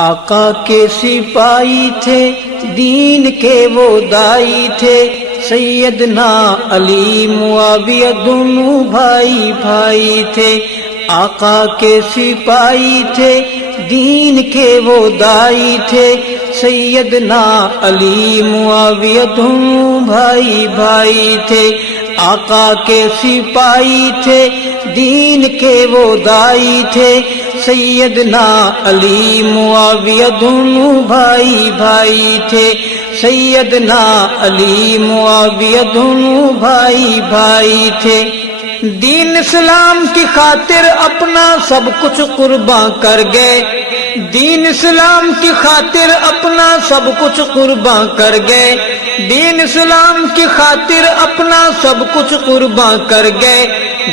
آقا کے سپاہی تھے، دین کے وہ دائی تھے، سیدنا علی معاویہ دونوں بھائی بھائی تھے۔ آقا کے سپاہی تھے، دین کے وہ دائی تھے، سیدنا علی معاویہ دونوں بھائی بھائی تھے۔ آقا کے سپاہی تھے، دین کے وہ دائی تھے، سیدنا علی معاویہ دونوں بھائی بھائی تھے۔ سیدنا علی معاویہ دونوں بھائی بھائی تھے۔ دین اسلام کی خاطر اپنا سب کچھ قربان کر گئے، دین اسلام کی خاطر اپنا سب کچھ قربان کر گئے، دین اسلام کی خاطر اپنا سب کچھ قربان کر گئے۔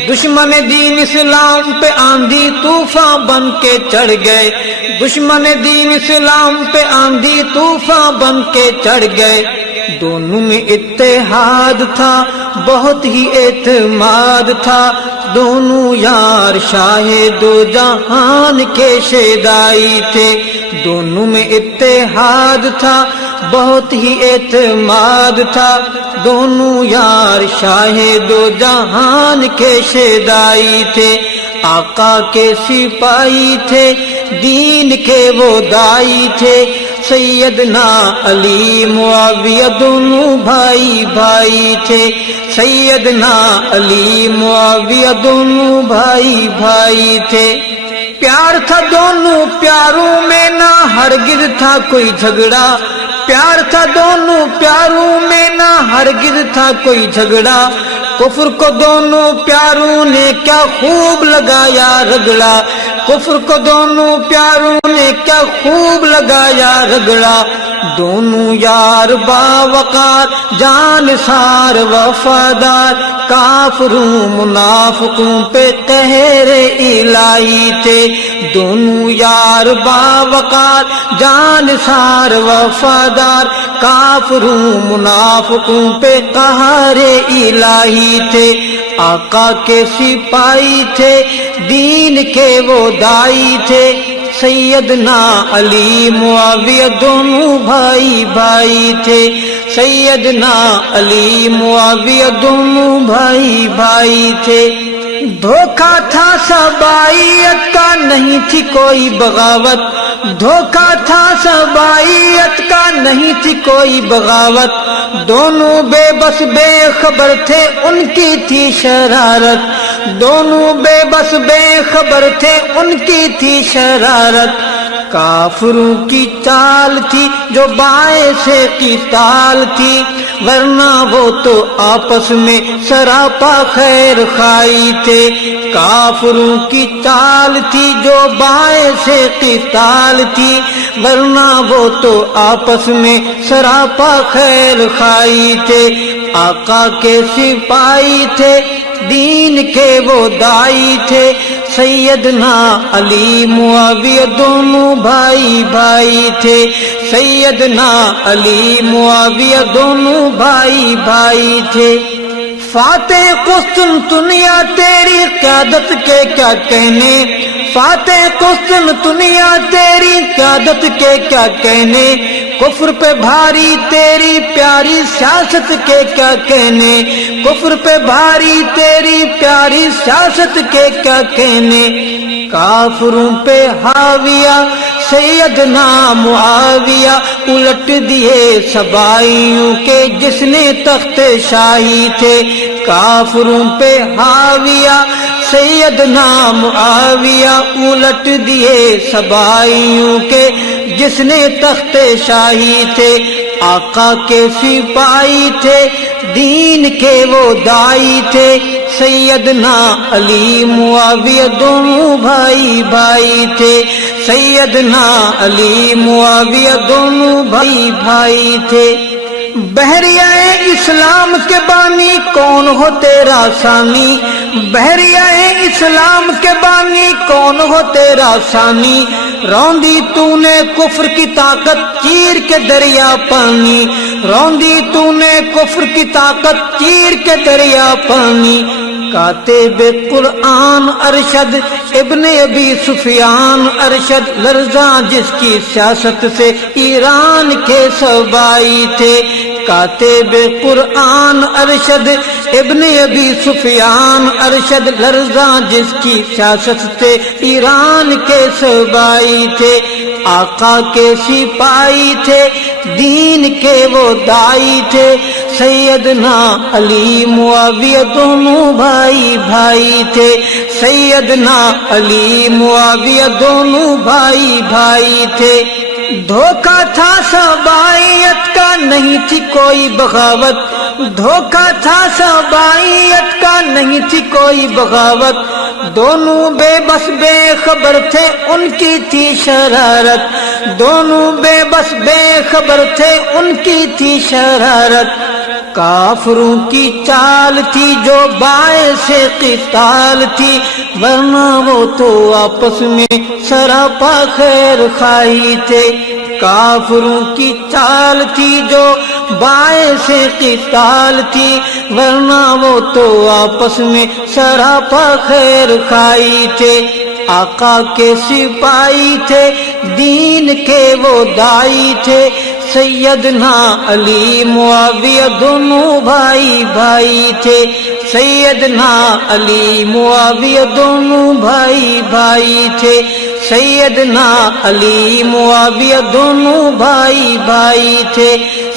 دشمن دین اسلام پہ آندھی طوفان بن کے چڑھ گئے، دشمن دین اسلام پہ آندھی طوفان بن کے چڑھ گئے۔ دونوں میں اتحاد تھا، بہت ہی اعتماد تھا، دونوں یار شاہ دو جہان کے شیدائی تھے۔ دونوں میں اتحاد تھا، بہت ہی اعتماد تھا، دونوں یار شاہ دو جہان کے شیدائی تھے۔ آقا کے سپاہی تھے، دین کے وہ دائی تھے، سیدنا علی معاویہ دونوں بھائی بھائی تھے۔ سیدنا علی معاویہ دونوں بھائی بھائی تھے۔ پیار تھا دونوں پیاروں میں، نہ ہرگز تھا کوئی جھگڑا، پیار تھا دونوں پیاروں میں، نہ ہرگز تھا کوئی جھگڑا۔ کفر کو دونوں پیاروں نے کیا خوب لگایا رگڑا، کفر کو دونوں پیاروں نے کیا خوب لگایا رگڑا۔ دونوں یار باوقار، جان سار وفادار، کافروں منافقوں پہ قہر الہی تھے۔ دونوں یار باوقار، جان سار وفادار، کافروں منافقوں پہ قہر الہی تھے۔ آقا کے سپاہی تھے، دین کے وہ دائی تھے، سیدنا علی معاویہ دونوں بھائی بھائی تھے۔ سیدنا علی معاویہ دونوں بھائی بھائی تھے۔ دھوکہ تھا سبائیت کا، نہیں تھی کوئی بغاوت، دھوکہ تھا سبائیت کا، نہیں تھی کوئی بغاوت۔ دونوں بے بس بے خبر تھے، ان کی تھی شرارت، دونوں بے بس بے خبر تھے، ان کی تھی شرارت۔ کافروں کی چال تھی جو باعث قتال تھی، ورنہ وہ تو آپس میں سراپا خیر خائی تھے۔ کافروں کی چال تھی جو باعث قتال تھی، ورنہ وہ تو آپس میں سراپا خیر خائی تھے۔ آقا کے سپاہی تھے، دین کے وہ دائی تھے، سیدنا علی معاویہ دونوں بھائی بھائی تھے۔ سیدنا علی معاویہ دونوں بھائی بھائی تھے۔ فاتح قسطنطنیہ تیری قیادت کے کیا کہنے، فاتح قسطنطنیہ تیری قیادت کے کیا کہنے، کفر پہ بھاری تیری پیاری سیاست کے کیا کہنے، کفر پہ بھاری تیری پیاری سیاست کے کیا کہنے۔ کافروں پہ حاویہ سیدنا معاویہ، الٹ دیے سبائیوں کے جس نے تخت شاہی تھے۔ کافروں پہ حاویہ سیدنا معاویہ، الٹ دیے سبائیوں کے جس نے تخت شاہی تھے۔ آقا کے سپاہی تھے، دین کے وہ دائی تھے، سیدنا علی معاویہ دونوں بھائی بھائی تھے۔ سیدنا علی معاویہ دونوں بھائی بھائی تھے۔ بحریہ اسلام کے بانی کون ہو تیرا ثانی، بحریہ اسلام کے بانی کون ہو تیرا ثانی، روندی تو نے کفر کی طاقت چیر کے دریا پانی، روندی تو نے کفر کی طاقت چیر کے دریا پانی۔ کاتب قرآن ارشد ابن ابی سفیان ارشد لرزاں جس کی سیاست سے ایران کے صوبائی تھے کاتب قرآن ارشد ابن ابی سفیان ارشد لرزاں جس کی سیاست سے ایران کے صوبائی تھے آقا کے سپاہی تھے دین کے وہ دائی تھے سیدنا علی معاویہ دونوں بھائی بھائی تھے سیدنا علی معاویہ دونوں بھائی بھائی تھے دھوکہ تھا صبائیت کا نہیں تھی کوئی بغاوت دھوکہ تھا صبائیت کا نہیں تھی کوئی بغاوت دونوں بے بس بے خبر تھے ان کی تھی شرارت دونوں بے بس بے خبر تھے ان کی تھی شرارت کافروں کی چال تھی جو باعث قتال تھی ورنہ وہ تو آپس میں سراپا خیر خواہی تھے کافروں کی چال تھی جو باعث قتال تھی ورنہ وہ تو آپس میں سراپا خیر خواہی تھے آقا کے سپاہی تھے دین کے وہ دائی تھے سیدنا علی معاویہ دونوں بھائی بھائی تھے سیدنا علی معاویہ دونوں بھائی بھائی تھے سیدنا علی معاویہ دونوں بھائی بھائی تھے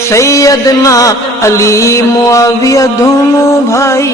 سیدنا علی معاویہ دونوں بھائی